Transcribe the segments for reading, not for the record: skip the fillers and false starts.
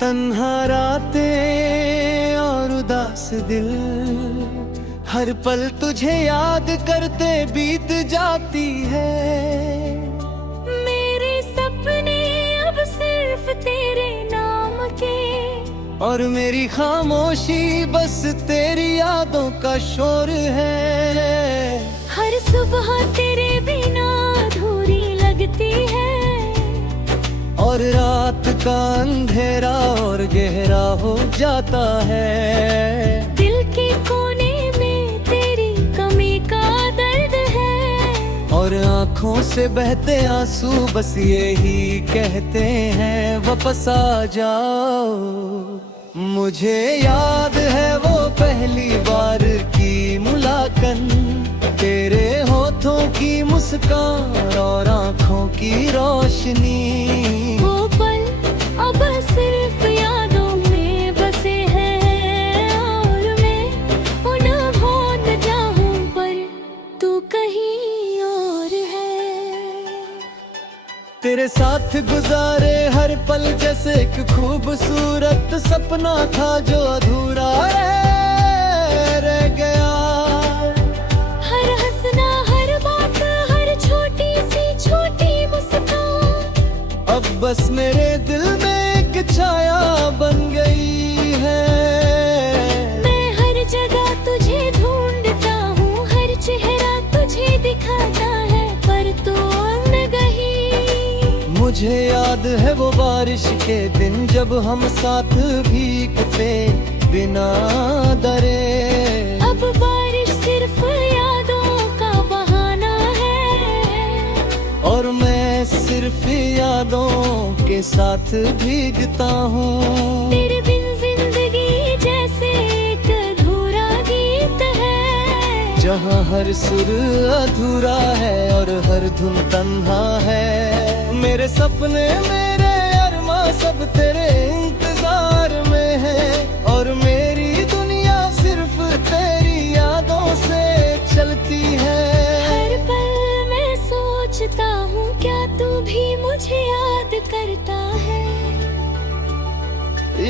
तन्हा रातें और उदास दिल, हर पल तुझे याद करते बीत जाती है। मेरे सपने अब सिर्फ तेरे नाम के, और मेरी खामोशी बस तेरी यादों का शोर है। हर सुबह तेरे बिना अधूरी लगती है, और रात का अंधेरा और गहरा हो जाता है। दिल के कोने में तेरी कमी का दर्द है, और आँखों से बहते आंसू बस यही कहते हैं वापस आ जाओ। मुझे याद है वो पहली बार की मुलाकात, तेरे होठों की मुस्कान और आँखों की रोशनी। वो पल अब सिर्फ यादों में बसे हैं, और मैं उन्हें भूल जाऊं पर तू कहीं और है। तेरे साथ गुजारे हर पल जैसे एक खूबसूरत सपना था जो अधूरा रह गया। हर हंसना, हर बात, हर छोटी सी छोटी मुस्कान अब बस मेरे दिल में एक छाया बन गई है। मैं हर जगह तुझे ढूंढता हूँ, हर चेहरा तुझे दिखाता है, पर तू अनगही। मुझे याद है वो बारिश के दिन जब हम साथ भीगते बिना डरे। अब बारिश सिर्फ यादों का बहाना है, और मैं सिर्फ यादों के साथ भीगता हूँ। तेरे बिन जिंदगी जैसे एक अधूरा गीत है, जहाँ हर सुर अधूरा है और हर धुन तन्हा है। मेरे सपने मेरे अरमां सब तेरे इंतजार में है, और मेरी दुनिया सिर्फ तेरी यादों से चलती है। हर पल मैं सोचता हूँ क्या तू भी मुझे याद करता है,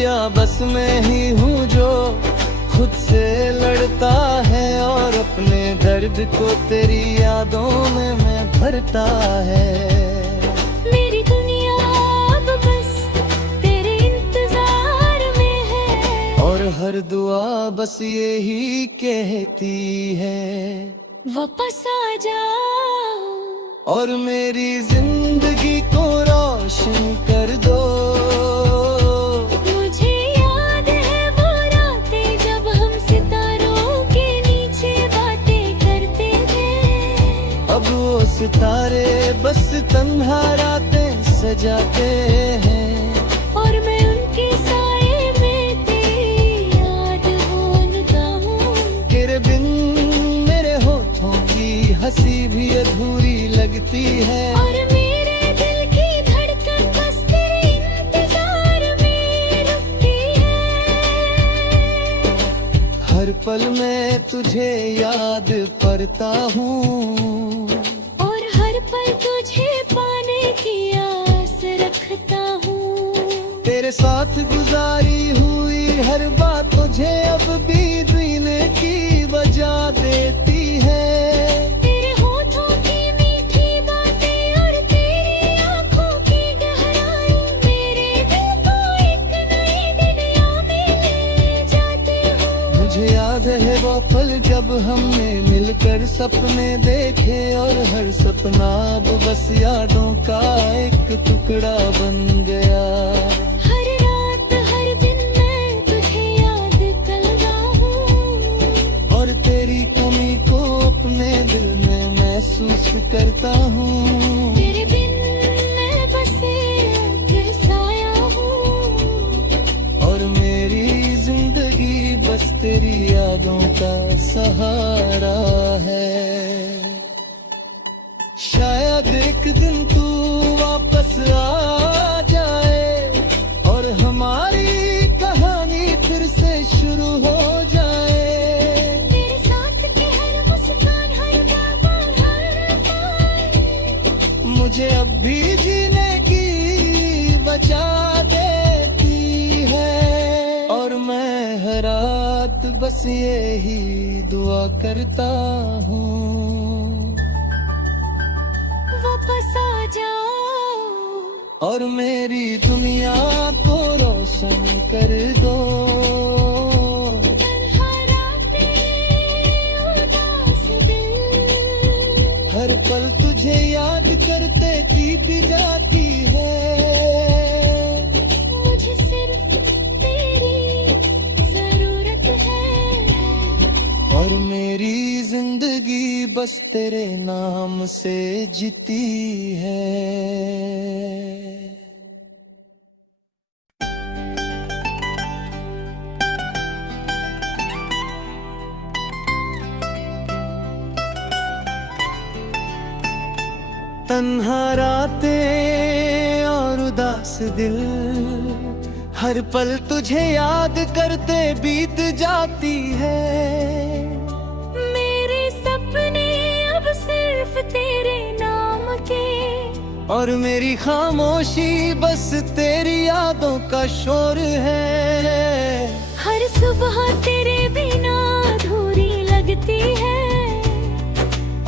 या बस मैं ही हूँ जो खुद से लड़ता है, और अपने दर्द को तेरी यादों में मैं भरता है। मेरी दुनिया अब बस तेरे इंतजार में है, और हर दुआ बस यही कहती है वापस आ जाओ। और मेरी जिंदगी को रोशन कर दो। मुझे याद है वो रातें जब हम सितारों के नीचे बातें करते थे। अब वो सितारे बस तन्हा रातें सजाते हैं, और मैं उनके साए में तेरी याद ढूंढता हूँ। तेरे बिन मेरे होठों की हंसी भी अधूरी लगती है। और मेरे दिल की धड़कन बस तेरे इंतजार में रुकती है। हर पल मैं तुझे याद करता हूँ, और हर पल तुझे पाने की आस रखता हूँ। तेरे साथ गुजारी हुई हर बात तुझे अब भी जीने की वजह देती है। तेरे होठों की मीठी बातें और तेरी आँखों की गहराई मेरे दिल को एक नई दुनिया में ले जाते हो। मुझे याद है वो पल जब हमने मिलकर सपने देखे, और हर सपना अब बस यादों का एक टुकड़ा बन गया। हर रात हर दिन मैं तुझे याद कर रहा हूँ, और तेरी कमी को अपने दिल में महसूस करता हूँ। तेरे बिन मैं बस एक साया हूँ, और मेरी जिंदगी बस तेरी यादों का सहारा है। शायद एक दिन तू वापस आ जाए, और हमारी कहानी फिर से शुरू हो जाए। तेरे साथ की हर मुस्कान, हर बात, हर पल मुझे अब भी जीने की बचा देती बस यही दुआ करता हूँ, वापस आ जाओ और मेरी दुनिया को रोशन कर दो। तन्हा रातें, उदास दिल, हर पल तुझे याद करते बीत जाती है। मुझे सिर्फ तेरी जरूरत है, और मेरी जिंदगी बस तेरे नाम से जीती है। तन्हा रातें और उदास दिल, हर पल तुझे याद करते बीत जाती है। मेरे सपने अब सिर्फ तेरे नाम के, और मेरी खामोशी बस तेरी यादों का शोर है। हर सुबह तेरे बिना अधूरी लगती है,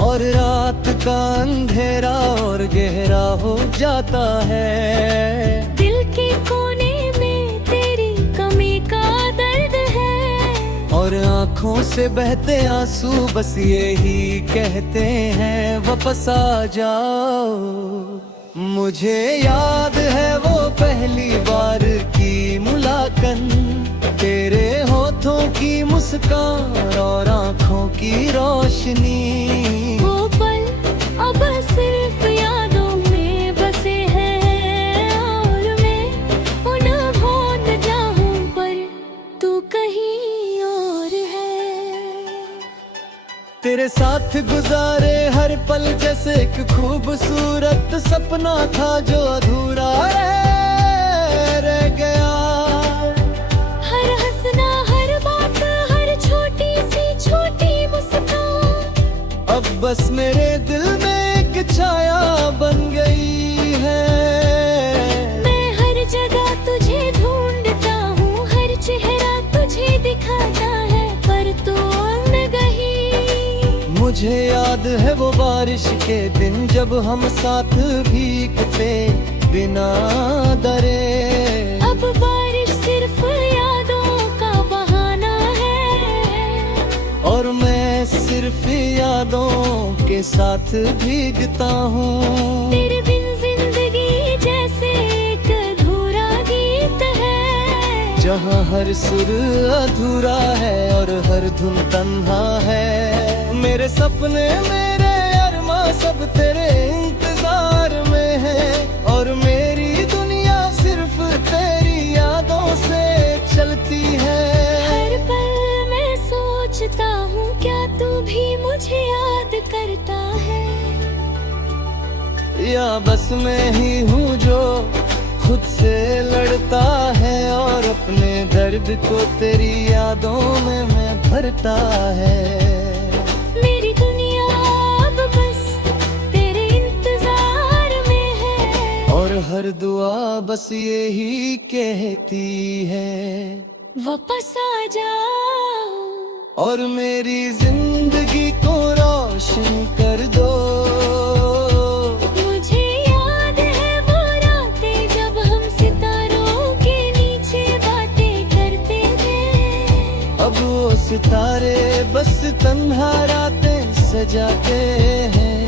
और रात का अंधेरा और गहरा हो जाता है। दिल के कोने में तेरी कमी का दर्द है, और आँखों से बहते आंसू बस यही कहते हैं, वापस आ जाओ। मुझे याद है वो पहली बार की मुलाकात, तेरे होठों की मुस्कान और आँखों की रोशनी। वो पल अब सिर्फ यादों में बसे हैं, और मैं उन्हें भूल जाऊं पर तू कहीं और है। तेरे साथ गुजारे हर पल जैसे एक खूबसूरत सपना था जो अधूरा रह गया। हर हंसना, हर बात, हर छोटी सी छोटी मुस्कान, अब बस मेरे दिल में एक छाया बन गई है। मैं हर जगह तुझे ढूंढता हूँ, हर चेहरा तुझे दिखाता है, पर तू अनगही। मुझे याद है वो बारिश के दिन जब हम साथ भीगते बिना डरे। अब बारिश सिर्फ यादों का बहाना है, और मैं सिर्फ यादों के साथ भीगता हूँ। तेरे बिन जिंदगी जैसे एक अधूरा गीत है, जहाँ हर सुर अधूरा है और हर धुन तन्हा है। मेरे सपने, मेरे अरमां सब तेरे इंतजार में है, और मेरी दुनिया सिर्फ तेरी यादों से चलती है। हर पल मैं सोचता हूँ क्या तू भी मुझे याद करता है, या बस मैं ही हूँ जो खुद से लड़ता है, और अपने दर्द को तेरी यादों में मैं भरता है। मेरी दुनिया अब बस तेरे इंतजार में है, और हर दुआ बस यही कहती है, वापस आ जाओ। और मेरी जिंदगी को रोशन कर दो। मुझे याद है वो रातें जब हम सितारों के नीचे बातें करते थे। अब वो सितारे बस तन्हा रातें सजाते हैं,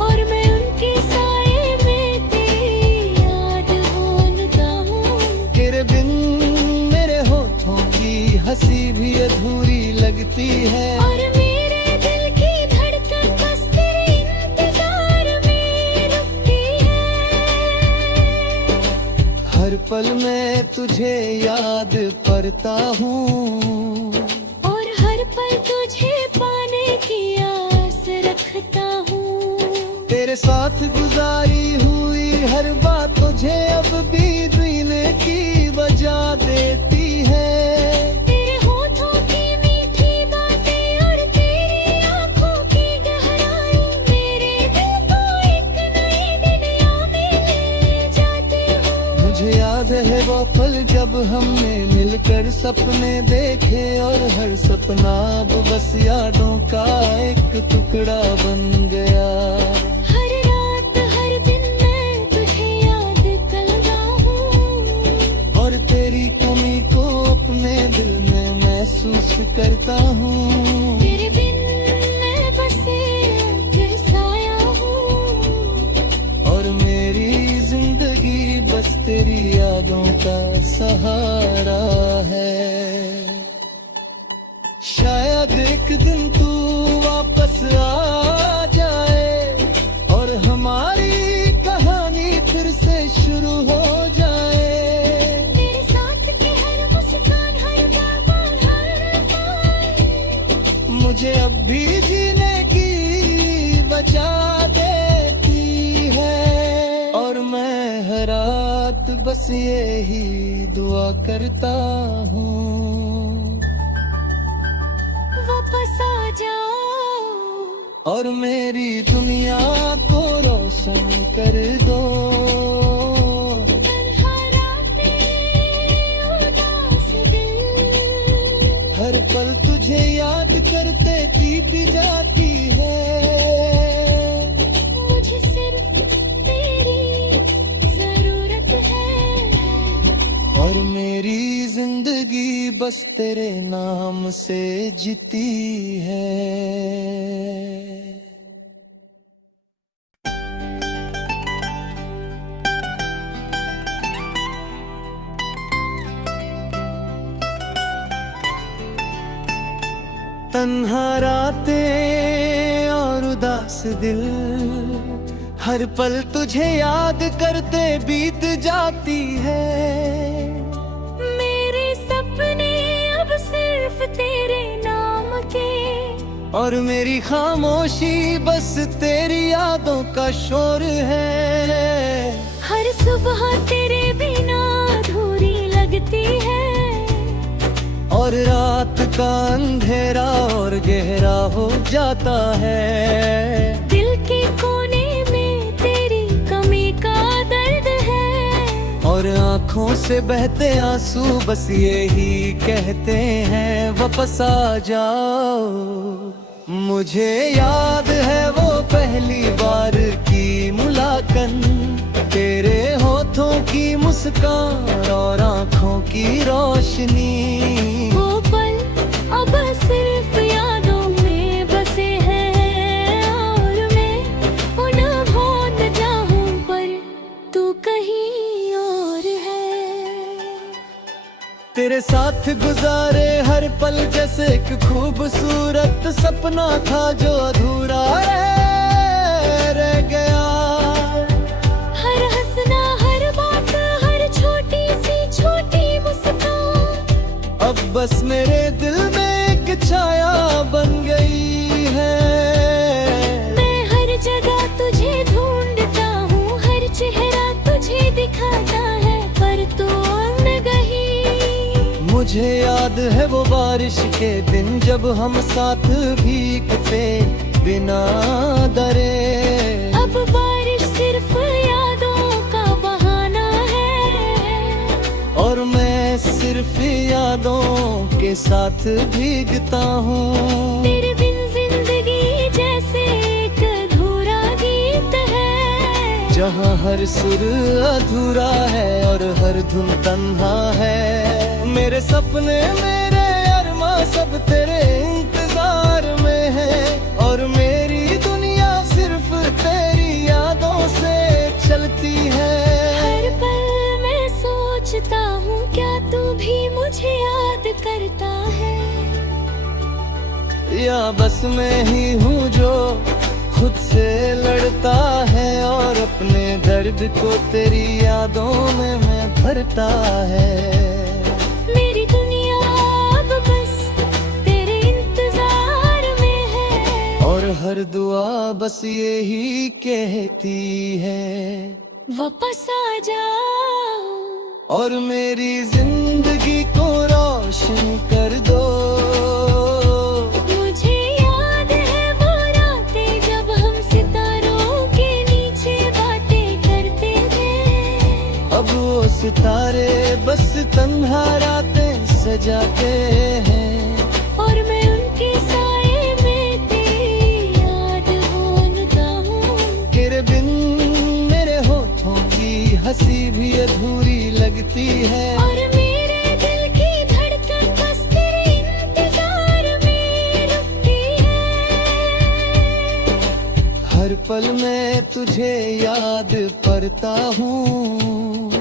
और मैं उनके साए में तेरी याद ढूंढता हूँ। तेरे बिन मेरे होठों की हंसी भी अधूरी लगती है। और मेरे दिल की धड़कन बस तेरे इंतजार में रुकती है। हर पल मैं तुझे याद करता हूँ, और हर पल तुझे पाने की आस रखता हूँ। तेरे साथ गुजारी हुई हर बात तुझे अब भी जीने की वजह देती है। तेरे होठों की मीठी बातें और तेरी आंखों की गहराई मेरे दिल को एक नई दुनिया में ले जाती हूँ। मुझे याद है वो पल जब हमने मिलकर कर सपने देखे और हर सपना अब बस यादों का एक टुकड़ा बन गया। हर रात हर दिन मैं तुझे याद करता हूँ, और तेरी कमी को अपने दिल में महसूस करता हूँ। तेरे बिन मैं बस एक साया हूँ, और मेरी जिंदगी बस तेरी यादों का सहारा है। शायद एक दिन तू वापस आ जाए और हमारी कहानी फिर से शुरू हो जाए। तेरे साथ की हर मुस्कान हर बात हर पल मुझे अब भी जीने की बचा देती है। और मैं हर रात बस यही दुआ करता हूँ, वापस आ जाओ और मेरी दुनिया को रोशन कर दो। तन्हा रातें उदास दिल, हर पल तुझे याद करते बीत जाती है। मुझे सिर्फ तेरी जरूरत है, और मेरी जिंदगी बस तेरे नाम से जीती है। तन्हा रातें और उदास दिल, हर पल तुझे याद करते बीत जाती है। मेरे सपने अब सिर्फ तेरे नाम के, और मेरी खामोशी बस तेरी यादों का शोर है। हर सुबह तेरे बिना अधूरी लगती है, और रात का अंधेरा और गहरा हो जाता है। दिल के कोने में तेरी कमी का दर्द है, और आँखों से बहते आंसू बस यही कहते हैं वापस आ जाओ। मुझे याद है वो पहली बार की मुलाकात, तेरे होठों की मुस्कान और आँखों की रोशनी। वो पल अब सिर्फ यादों में बसे हैं, और मैं उन्हें भूल जाऊं पर तू कहीं और है। तेरे साथ गुजारे हर पल जैसे एक खूबसूरत सपना था जो अधूरा रह गया। हर हंसना हर बात हर छोटी सी छोटी मुस्कान अब बस मेरे दिल में एक छाया बन गई है। मैं हर जगह तुझे ढूंढता हूँ, हर चेहरा तुझे दिखाता है, पर तू अनगही। मुझे याद है वो बारिश के दिन जब हम साथ भीगते बिना डरे। अब बारिश सिर्फ यादों का बहाना है, और मैं सिर्फ यादों के साथ भीगता हूँ। तेरे बिन जिंदगी जैसे एक अधूरा गीत है, जहाँ हर सुर अधूरा है और हर धुन तन्हा है। मेरे सपने मेरे अरमां सब तेरे इंतजार में है, और मेरी दुनिया सिर्फ तेरी यादों से चलती है। हर पल मैं सोचता हूँ क्या तू भी मुझे याद करता है, या बस मैं ही हूँ जो खुद से लड़ता है और अपने दर्द को तेरी यादों में मैं भरता है। मेरी दुनिया अब बस तेरे इंतजार में है, और हर दुआ बस यही कहती है वापस आ जाओ और मेरी जिंदगी को रोशन कर दो। मुझे याद है वो रातें जब हम सितारों के नीचे बातें करते थे। अब वो सितारे बस तन्हा रातें सजाते हैं। और मैं उनके साए में तेरी याद ढूंढता हूँ। तेरे बिन मेरे होठों की हंसी भी अधूरी लगती है। और मेरे दिल की धड़कन बस तेरे इंतजार में रुकती है। हर पल मैं तुझे याद करता हूँ,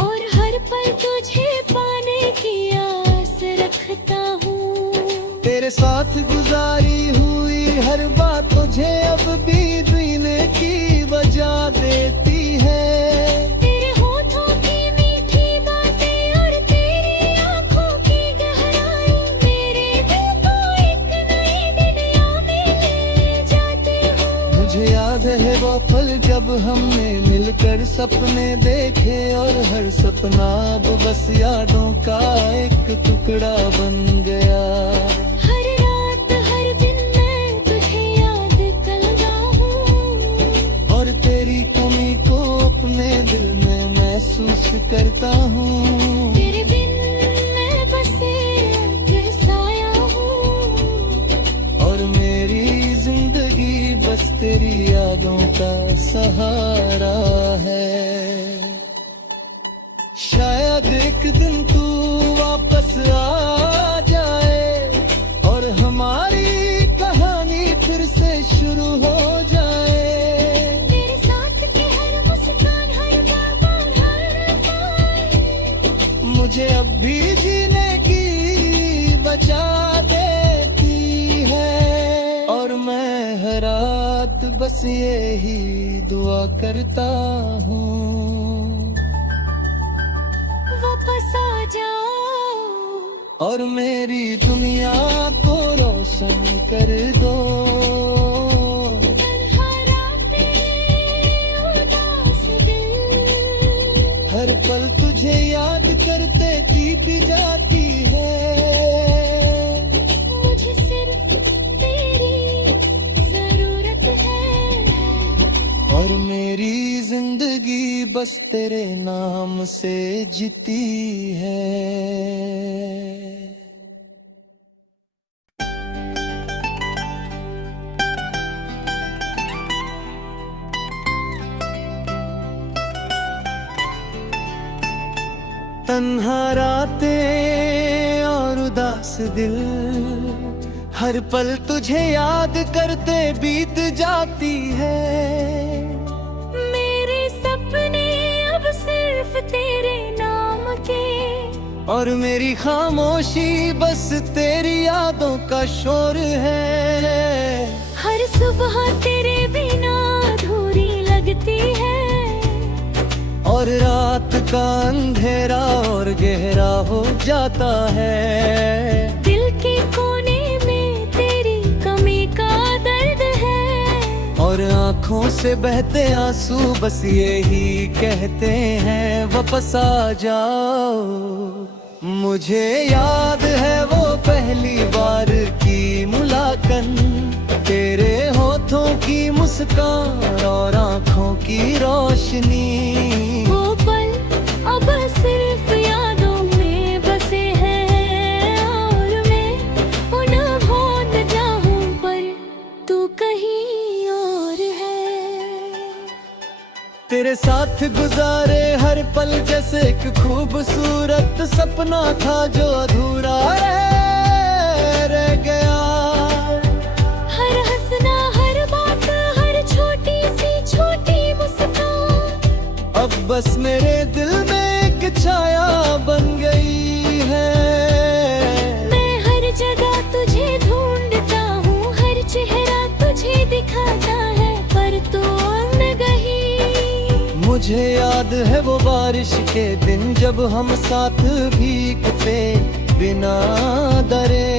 और हर पल तुझे पाने की आस रखता हूँ। तेरे साथ गुजारी हुई हर बात तुझे अब भी जीने की वजह देती है। तेरे होठों की मीठी बातें और तेरी आँखों की गहराई मेरे दिल को एक नई दुनिया में ले जाते हो। मुझे याद है वो पल जब हमने मिलकर सपने देखे, और हर सपना अब बस यादों का एक टुकड़ा बन गया। हर रात हर दिन मैं तुझे याद करता हूँ। और तेरी कमी को अपने दिल में महसूस करता हूँ। तेरे बिन मैं बस एक साया हूँ। और मेरी जिंदगी बस तेरी यादों का सहारा है। शायद एक दिन तू वापस आ जाए, और हमारी कहानी फिर से शुरू हो जाए। तेरे साथ की हर मुस्कान हर बात हर पल मुझे अब भी जीने की बचा देती है। और मैं हर रात बस यही दुआ करता हूँ, वापस आ जाओ और मेरी दुनिया को रोशन कर दो। तन्हा रातें उदास दिल हर पल तुझे याद करते बीत जाती है। मुझे सिर्फ तेरी जरूरत है। और मेरी जिंदगी बस तेरे नाम से जीती है। तन्हा रातें और उदास दिल, हर पल तुझे याद करते बीत जाती है। मेरे सपने अब सिर्फ तेरे नाम के, और मेरी खामोशी बस तेरी यादों का शोर है। हर सुबह तेरे बिना अधूरी लगती है। और रात का अंधेरा और गहरा हो जाता है। दिल के कोने में तेरी कमी का दर्द है। और आँखों से बहते आंसू बस यही कहते हैं, वापस आ जाओ। मुझे याद है वो पहली बार की मुलाकात, तेरे होठों की मुस्कान और आँखों की रोशनी। वो पल अब सिर्फ यादों में बसे हैं। और मैं उन्हें भूल जाऊं पर तू कहीं और है। तेरे साथ गुजारे हर पल जैसे एक खूबसूरत सपना था जो अधूरा रह गया। हर हंसना हर बात हर छोटी सी छोटी मुस्कान अब बस मेरे दिल में एक छाया बन गई है। मैं हर जगह तुझे ढूंढता हूँ, हर चेहरा तुझे दिखाता है, पर तू अनगही। मुझे याद है वो बारिश के दिन जब हम साथ भीगते बिना डरे।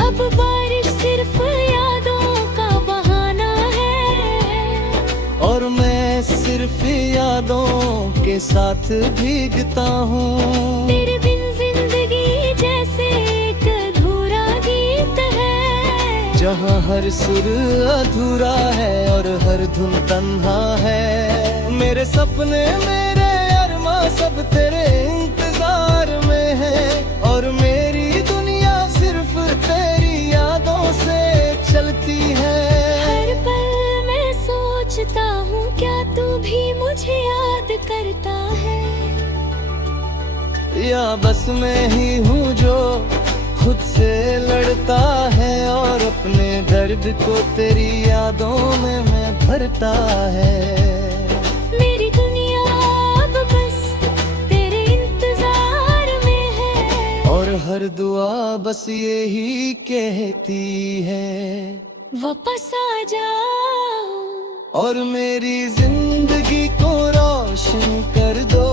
अब बारिश सिर्फ यादों का बहाना है। और मैं सिर्फ यादों के साथ भीगता हूँ। तेरे बिन जिंदगी जैसे एक अधूरा गीत है, जहाँ हर सुर अधूरा है और हर धुन तन्हा है। मेरे सपने मेरे अरमां सब तेरे इंतजार में हैं और मेरी दुनिया सिर्फ तेरी यादों से चलती है। हर पल मैं सोचता हूँ क्या तू भी मुझे याद करता है, या बस मैं ही हूँ जो खुद से लड़ता है और अपने दर्द को तेरी यादों में मैं भरता है। मेरी दुनिया अब बस तेरे इंतजार में है और हर दुआ बस यही कहती है, वापस आ जाओ और मेरी जिंदगी को रोशन कर दो।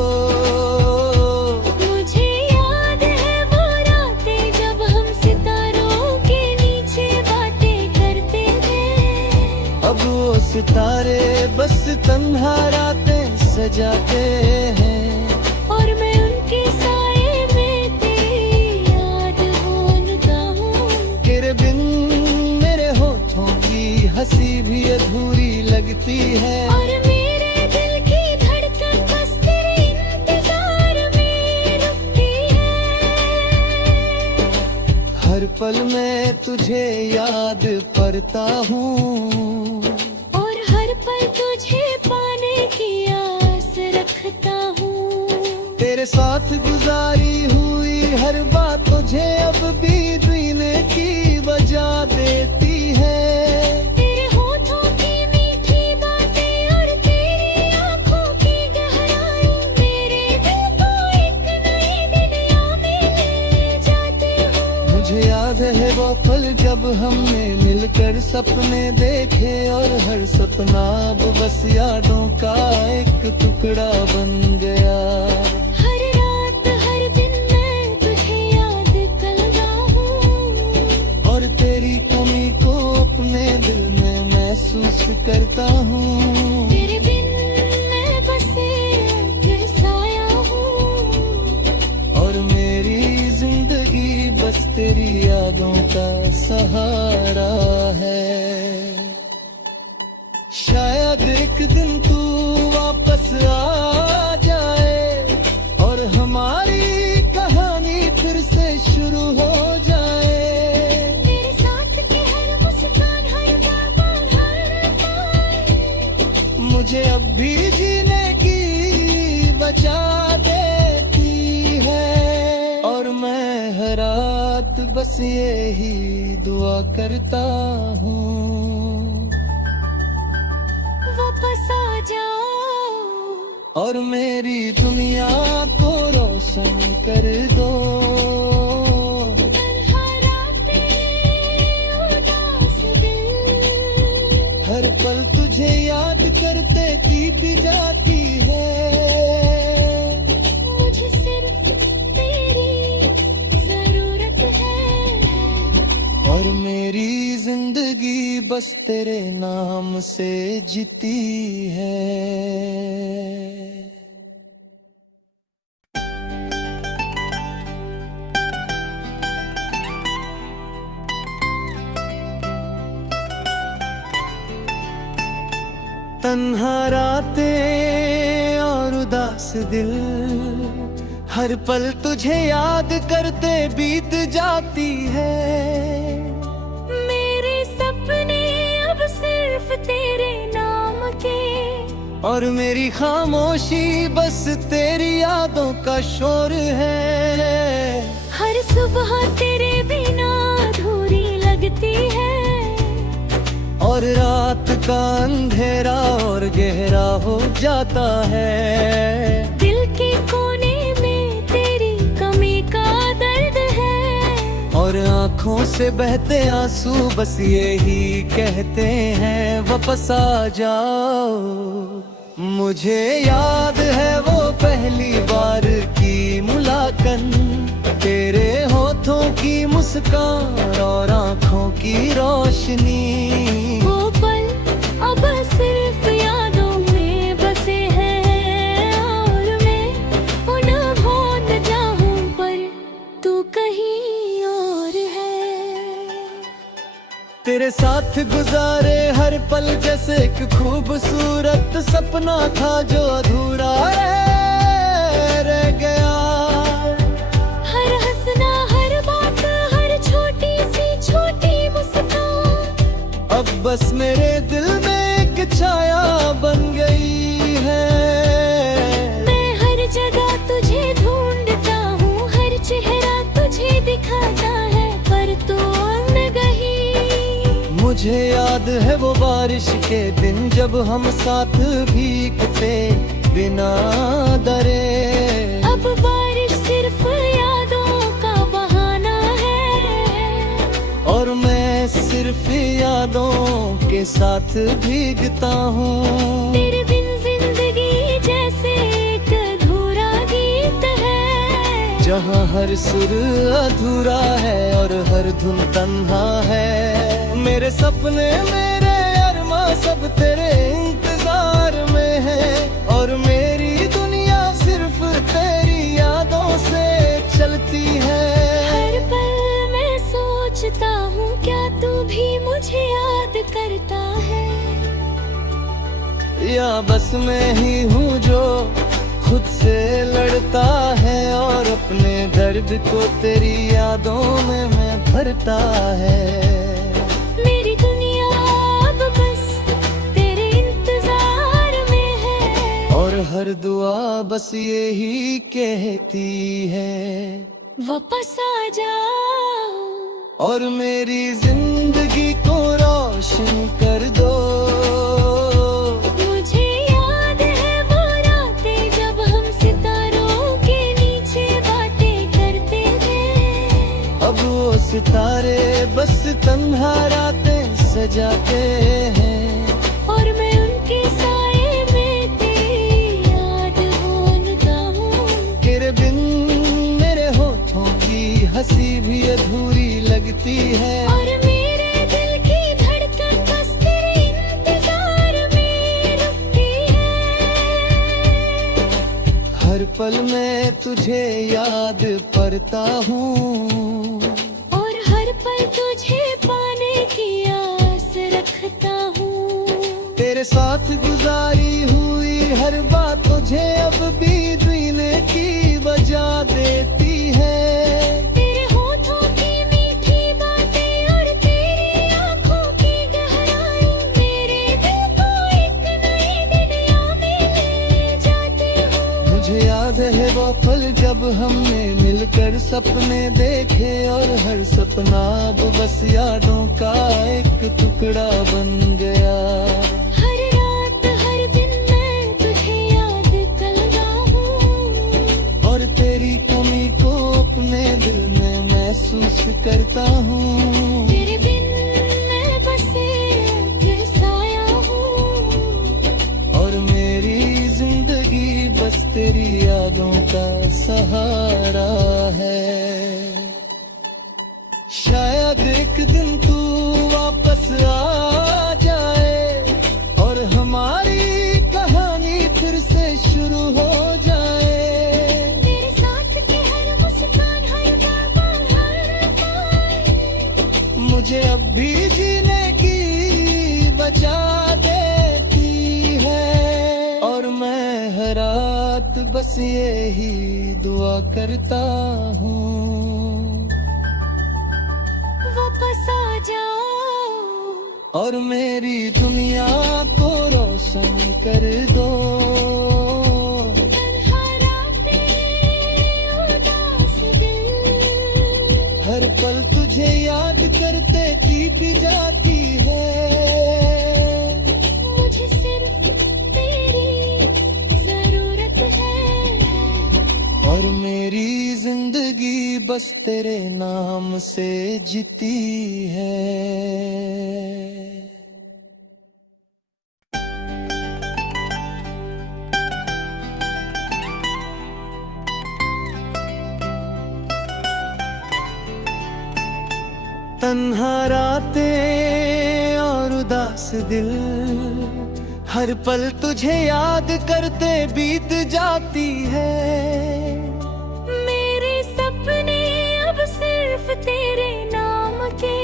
मुझे याद है वो रातें जब हम सितारों के नीचे बातें करते थे। अब वो सितारे बस तन्हा रातें सजाते हैं, और मैं उनके साए में तेरी याद ढूंढता हूँ। तेरे बिन मेरे होठों की हंसी भी अधूरी लगती है। और मेरे दिल की धड़कन बस तेरे इंतजार में रुकती है। हर पल मैं तुझे याद करता हूँ और हर पल तुझे पाने की आस रखता हूँ। तेरे साथ गुजारी हुई हर बात तुझे अब भी जीने की वजह देती है। तेरे होठों की मीठी बातें और तेरी आंखों की गहराई मेरे दिल को एक नई दुनिया में ले जाते हो। मुझे याद है वो पल जब हमने मिलकर सपने देखे और हर सपना अब बस यादों का एक टुकड़ा बन गया। हर रात हर दिन मैं तुझे याद करता हूँ और तेरी कमी को अपने दिल में महसूस करता हूँ। तेरे बिन मैं बस एक साया हूँ और मेरी जिंदगी बस तेरी यादों का सहारा है। शायद एक दिन तू वापस आ जाए और हमारी कहानी फिर से शुरू हो जाए। तेरे साथ की हर मुस्कान हर बात हर पल मुझे अब भी जीने की बचा देती है, और मैं हर रात बस यही दुआ करता हूँ, वापस आ जाओ और मेरी दुनिया को रोशन कर दो। तन्हा रातें उदास दिल हर पल तुझे याद करते बीत जाती है। मुझे सिर्फ तेरी जरूरत है और मेरी जिंदगी बस तेरे नाम से जीती है। तन्हा रातें और उदास दिल हर पल तुझे याद करते बीत जाती है। मेरे सपने अब सिर्फ तेरे नाम के, और मेरी खामोशी बस तेरी यादों का शोर है। हर सुबह तेरे बिना अधूरी लगती है। और रात का अंधेरा और गहरा हो जाता है। दिल के कोने में तेरी कमी का दर्द है। और आँखों से बहते आंसू बस यही कहते हैं, वापस आ जाओ। मुझे याद है वो पहली बार की मुलाकात, तेरे होठों की मुस्कान और आँखों की रोशनी। वो पल अब सिर्फ यादों में बसे हैं, और मैं उन्हें भूल जाऊं पर तू कहीं और है। तेरे साथ गुजारे हर पल जैसे एक खूबसूरत सपना था जो अधूरा रह गया। बस मेरे दिल में एक छाया बन गई है। मैं हर जगह तुझे ढूंढता हूँ, हर चेहरा तुझे दिखाता है, पर तू न गई। मुझे याद है वो बारिश के दिन जब हम साथ भीगते बिना डरे। अब बारिश सिर्फ यादों का बहाना है, और मैं सिर्फ यादों के साथ भीगता हूँ। तेरे बिन जिंदगी जैसे एक अधूरा गीत है, जहाँ हर सुर अधूरा है और हर धुन तन्हा है। मेरे सपने मेरे अरमा सब तेरे इंतजार में है, और मेरी दुनिया सिर्फ तेरी यादों से चलती है। हर पल मैं सोचता हूँ क्या तू भी मुझे याद करता है, या बस मैं ही हूँ जो खुद से लड़ता है और अपने दर्द को तेरी यादों में मैं भरता है। मेरी दुनिया अब बस तेरे इंतजार में है, और हर दुआ बस यही कहती है, वापस आ जाओ और मेरी जिंदगी को रोशन कर दो। मुझे याद है वो रातें जब हम सितारों के नीचे बातें करते थे। अब वो सितारे बस तन्हा रातें सजाते हैं, और मैं उनके साए में तेरी याद ढूंढता हूँ। तेरे बिन मेरे होठों की हंसी भी अधूरी लगती है, और मेरे दिल की धड़कन बस तेरे इंतजार में रुकती है। हर पल मैं तुझे याद करता हूँ, और हर पल तुझे पाने की आस रखता हूँ। तेरे साथ गुजारी हुई हर बात तुझे अब भी जीने की वजह देती है। तेरे होठों की मीठी बातें और तेरी आँखों की गहराई मेरे दिल को एक नई दुनिया में ले जाती हूँ। मुझे याद है वो पल जब हमने मिलकर सपने देखे, और हर सपना अब बस यादों का एक टुकड़ा बन गया। हर रात हर दिन मैं तुझे याद करता हूँ, और तेरी कमी को अपने दिल में महसूस करता हूँ। तेरे बिन मैं बस एक साया हूँ, और मेरी जिंदगी बस तेरी यादों का सहारा है। शायद एक दिन तू वापस आ जाए, और हमारी कहानी फिर से शुरू हो जाए। तेरे साथ की हर मुस्कान हर बात हर पल मुझे अब भी जीने की बचा देती है, और मैं हर रात बस यही दुआ करता हूँ, वापस आ जाओ और मेरी दुनिया को रोशन कर दो। तन्हा रातें उदास दिल, हर पल तुझे याद करते बीत जाती है। मुझे सिर्फ तेरी जरूरत है, और मेरी जिंदगी बस तेरे नाम से जीती है। तन्हा रातें और उदास दिल, हर पल तुझे याद करते बीत जाती है। मेरे सपने अब सिर्फ तेरे नाम के,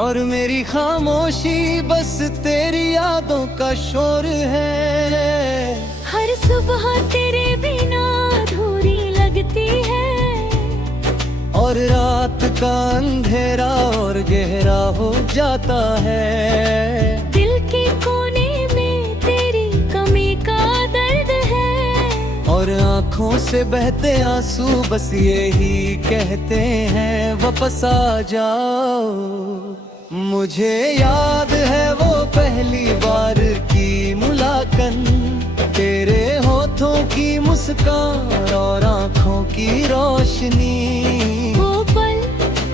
और मेरी खामोशी बस तेरी यादों का शोर है। हर सुबह तेरे बिना अधूरी लगती है, और रात का अंधेरा और गहरा हो जाता है। आंखों से बहते आंसू बस यही कहते हैं वापस आ जाओ। मुझे याद है वो पहली बार की मुलाकात, तेरे होठों की मुस्कान और आंखों की रोशनी। वो पल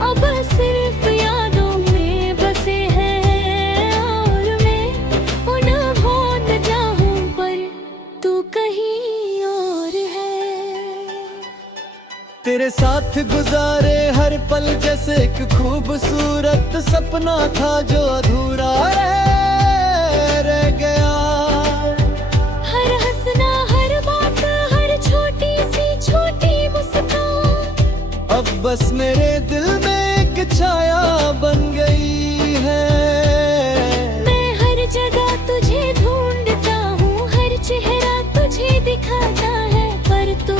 अब सिर्फ यादों में बसे हैं और मैं उन्हें भूल जाऊं पर तू कहीं और है। तेरे साथ गुजारे हर पल जैसे एक खूबसूरत सपना था जो अधूरा रह गया। हर हंसना, हर बात, हर छोटी सी छोटी मुस्कान अब बस मेरे दिल में एक छाया बन गई है। मैं हर जगह तुझे ढूंढता हूँ, हर चेहरा तुझे दिखाता है पर तू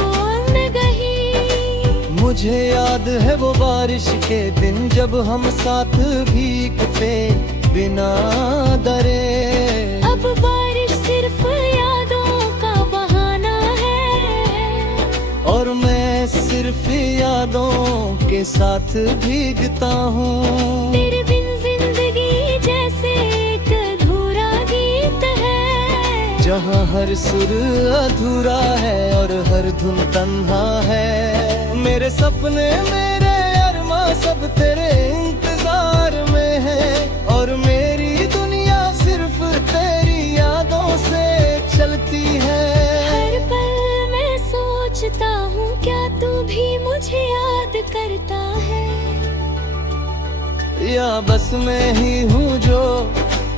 न गई। मुझे याद है वो बारिश के दिन जब हम साथ भीगते बिना डरे। अब बारिश सिर्फ यादों का बहाना है और मैं सिर्फ यादों के साथ भीगता हूँ। तेरे बिन जिंदगी जैसे एक अधूरा गीत है, जहाँ हर सुर अधूरा है और हर धुन तन्हा है। मेरे सपने मेरे अरमां सब तेरे इंतजार में है और मेरी दुनिया सिर्फ तेरी यादों से चलती है। हर पल मैं सोचता हूँ क्या तू भी मुझे याद करता है, या बस मैं ही हूँ जो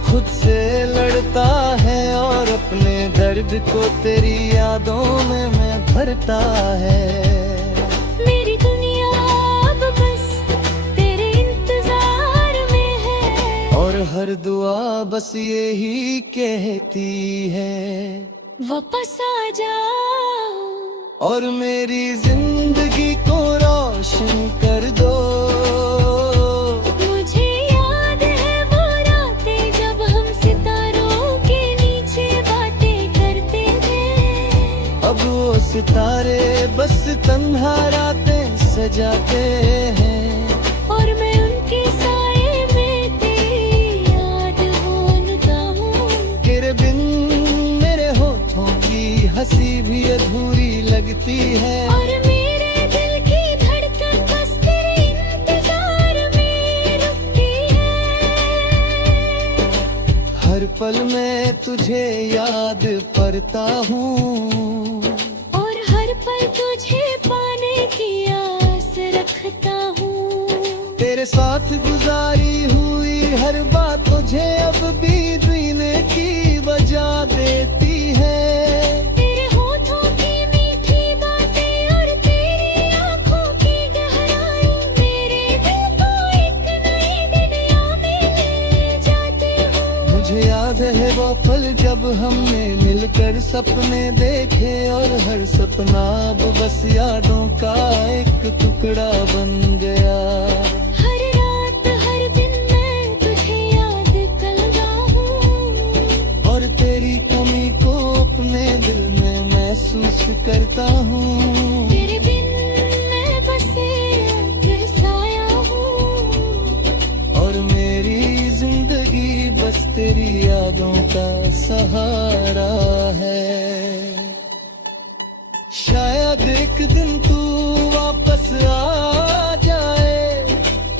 खुद से लड़ता है और अपने दर्द को तेरी यादों में मैं भरता है। मेरी दुनिया अब बस तेरे इंतजार में है और हर दुआ बस यही कहती है वापस आ जाओ और मेरी जिंदगी को रोशन कर दो। मुझे याद है वो रातें जब हम सितारों के नीचे बातें करते थे। अब वो सितारे बस तन्हा रातें सजाते हैं और मैं उनके साए में तेरी याद ढूंढता हूँ। तेरे बिन मेरे होठों की हंसी भी अधूरी लगती है और मेरे दिल की धड़कन बस तेरे इंतजार में रुकती है। हर पल मैं तुझे याद करता हूँ और हर पल तुझे पाने की आस रखता हूँ। तेरे साथ गुजारी हुई हर बात तुझे अब भी जीने की वजह देती है। तेरे होठों की मीठी बातें और तेरी आंखों की गहराई मेरे दिल को एक नई दुनिया में ले जाते हो। मुझे याद है वो पल जब हमने मिलकर सपने देखे और हर सपना अब बस यादों का एक टुकड़ा बन गया। हर रात हर दिन मैं तुझे याद कर रहा हूँ और तेरी कमी को अपने दिल में महसूस करता हूँ। तेरे बिन मैं बस एक साया हूँ और मेरी जिंदगी बस तेरी यादों का सहारा है। शायद एक दिन तू वापस आ जाए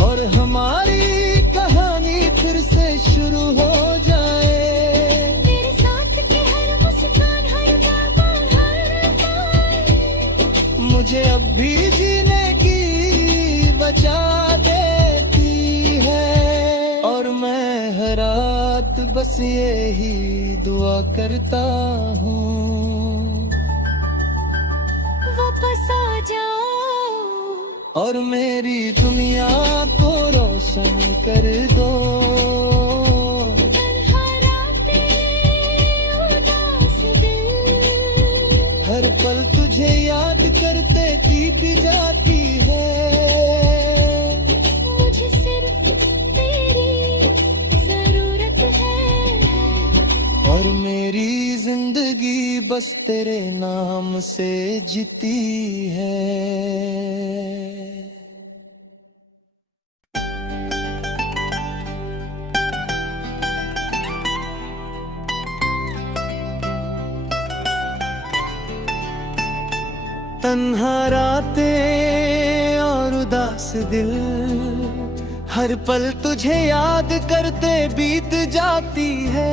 और हमारी कहानी फिर से शुरू हो जाए। तेरे साथ की हर मुस्कान, हर बात, हर पल मुझे अब भी जीने की बचा देती है और मैं हर रात बस यही दुआ करता हूँ वापस आ जाओ और मेरी दुनिया को रोशन कर दो। तन्हा रातें, उदास दिल, हर पल तुझे याद करते बीत जाती है। मुझे सिर्फ तेरी जरूरत है और मेरी जिंदगी बस तेरे नाम से जीती है। तन्हा रातें और उदास दिल, हर पल तुझे याद करते बीत जाती है।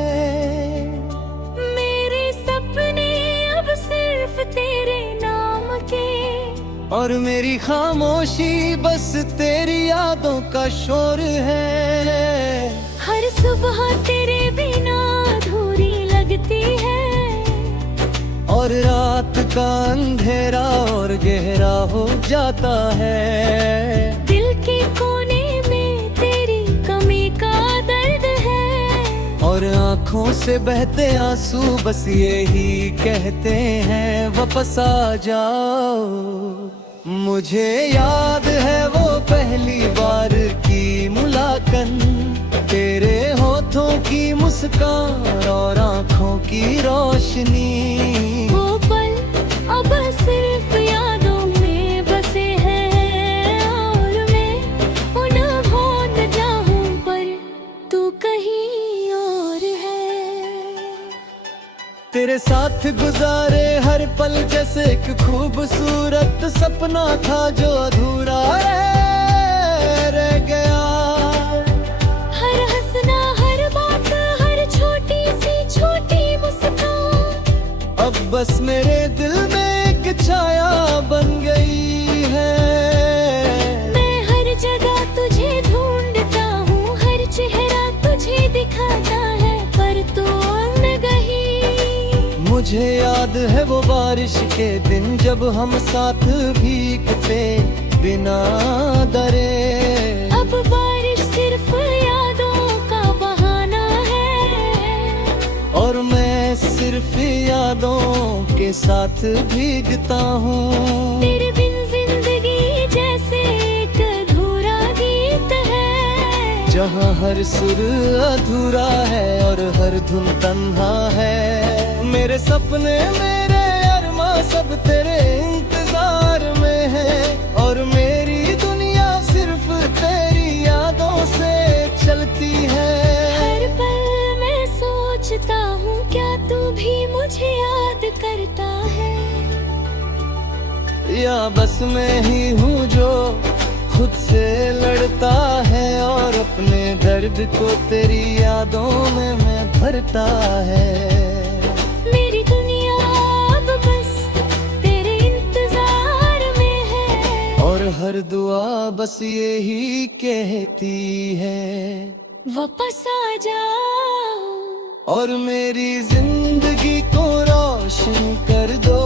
मेरे सपने अब सिर्फ तेरे नाम के, और मेरी खामोशी बस तेरी यादों का शोर है। हर सुबह तेरे बिना अधूरी लगती है, और रात का अंधेरा और गहरा हो जाता है। दिल के कोने में तेरी कमी का दर्द है, और आँखों से बहते आंसू बस यही कहते हैं वापस आ जाओ। मुझे याद है वो पहली बार की मुलाकात, तेरे होठों की मुस्कान और आँखों की रोशनी। वो पल अब सिर्फ यादों में बसे हैं, और मैं उन्हें भूल जाऊं पर तू कहीं और है। तेरे साथ गुजारे हर पल जैसे एक खूबसूरत सपना था जो अधूरा रह गया। हर हंसना, हर बात, हर छोटी सी छोटी मुस्कान अब बस मेरे दिल में एक छाया बन गई है। मैं हर जगह तुझे ढूंढता हूँ, हर चेहरा तुझे दिखाता है, पर तू नहीं। मुझे याद है वो बारिश के दिन जब हम साथ भीगते बिना डरे। अब बारिश सिर्फ यादों का बहाना है, और मैं सिर्फ यादों के साथ भीगता हूँ। तेरे बिन जिंदगी जैसे एक अधूरा गीत है, जहाँ हर सुर अधूरा है और हर धुन तन्हा है। मेरे सपने मेरे अरमां सब तेरे इंतजार में है, और मेरी दुनिया सिर्फ तेरी यादों से चलती है। हर पल मैं सोचता हूँ क्या तू भी मुझे याद करता है, या बस मैं ही हूँ जो खुद से लड़ता है, और अपने दर्द को तेरी यादों में मैं भरता है। मेरी दुनिया अब बस तेरे इंतजार में है, और हर दुआ बस यही कहती है वापस आ जाओ। और मेरी जिंदगी को रोशन कर दो।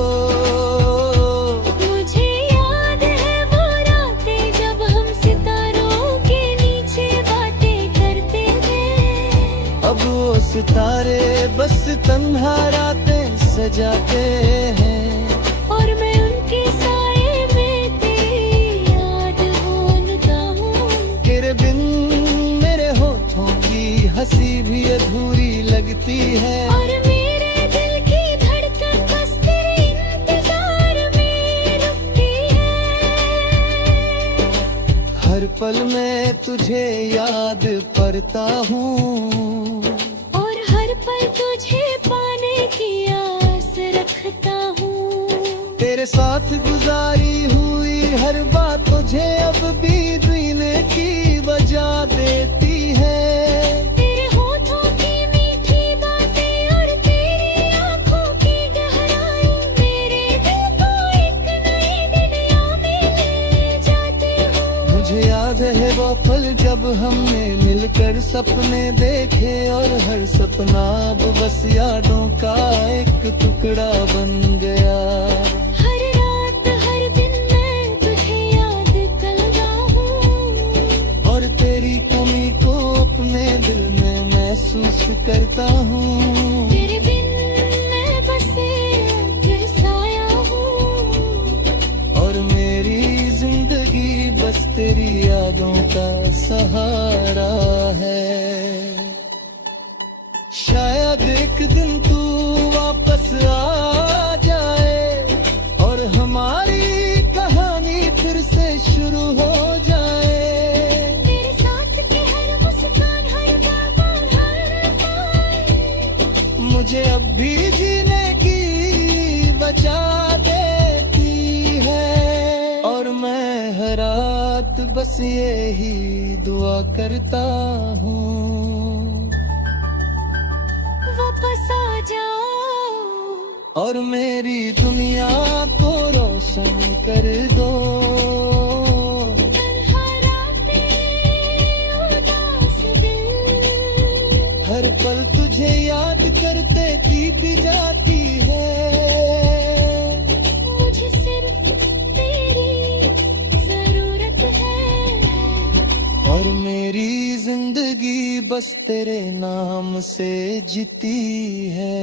मुझे याद है वो रातें जब हम सितारों के नीचे बातें करते थे। अब वो सितारे बस तन्हा रातें सजाते हैं, और मैं उनके साए में तेरी याद ढूंढता हूँ। तेरे बिन मेरे होठों की हंसी भी अधूरी लगती है, और मेरे दिल की धड़कन बस तेरे इंतजार में रुकती है। हर पल मैं तुझे याद करता हूँ, और हर पल तुझे पाने की आस रखता हूँ। तेरे साथ गुजारी हुई हर बात तुझे अब भी जीने की वजह देती है। तेरे होठों की मीठी बातें और तेरी आँखों की गहराई मेरे दिल को एक नई दुनिया में ले जाती हूँ। मुझे याद है वो पल जब हमने मिलकर सपने देखे, और हर सपना अब बस यादों का एक टुकड़ा बन गया। हर रात हर दिन मैं तुझे याद करता हूँ, और तेरी कमी को अपने दिल में महसूस करता हूँ। तेरे बिन मैं बस एक साया हूँ, और मेरी जिंदगी बस तेरी यादों का सहारा है। शायद एक दिन तू वापस आ मुझे अब भी जीने की बचा देती है। और मैं हर रात बस यही दुआ करता हूँ, वापस आ जाओ और मेरी दुनिया को रोशन कर दो। तन्हा रातें, उदास दिल, हर पल तुझे याद करते बीत जाती है। मुझे सिर्फ तेरी जरूरत है, और मेरी जिंदगी बस तेरे नाम से जीती है।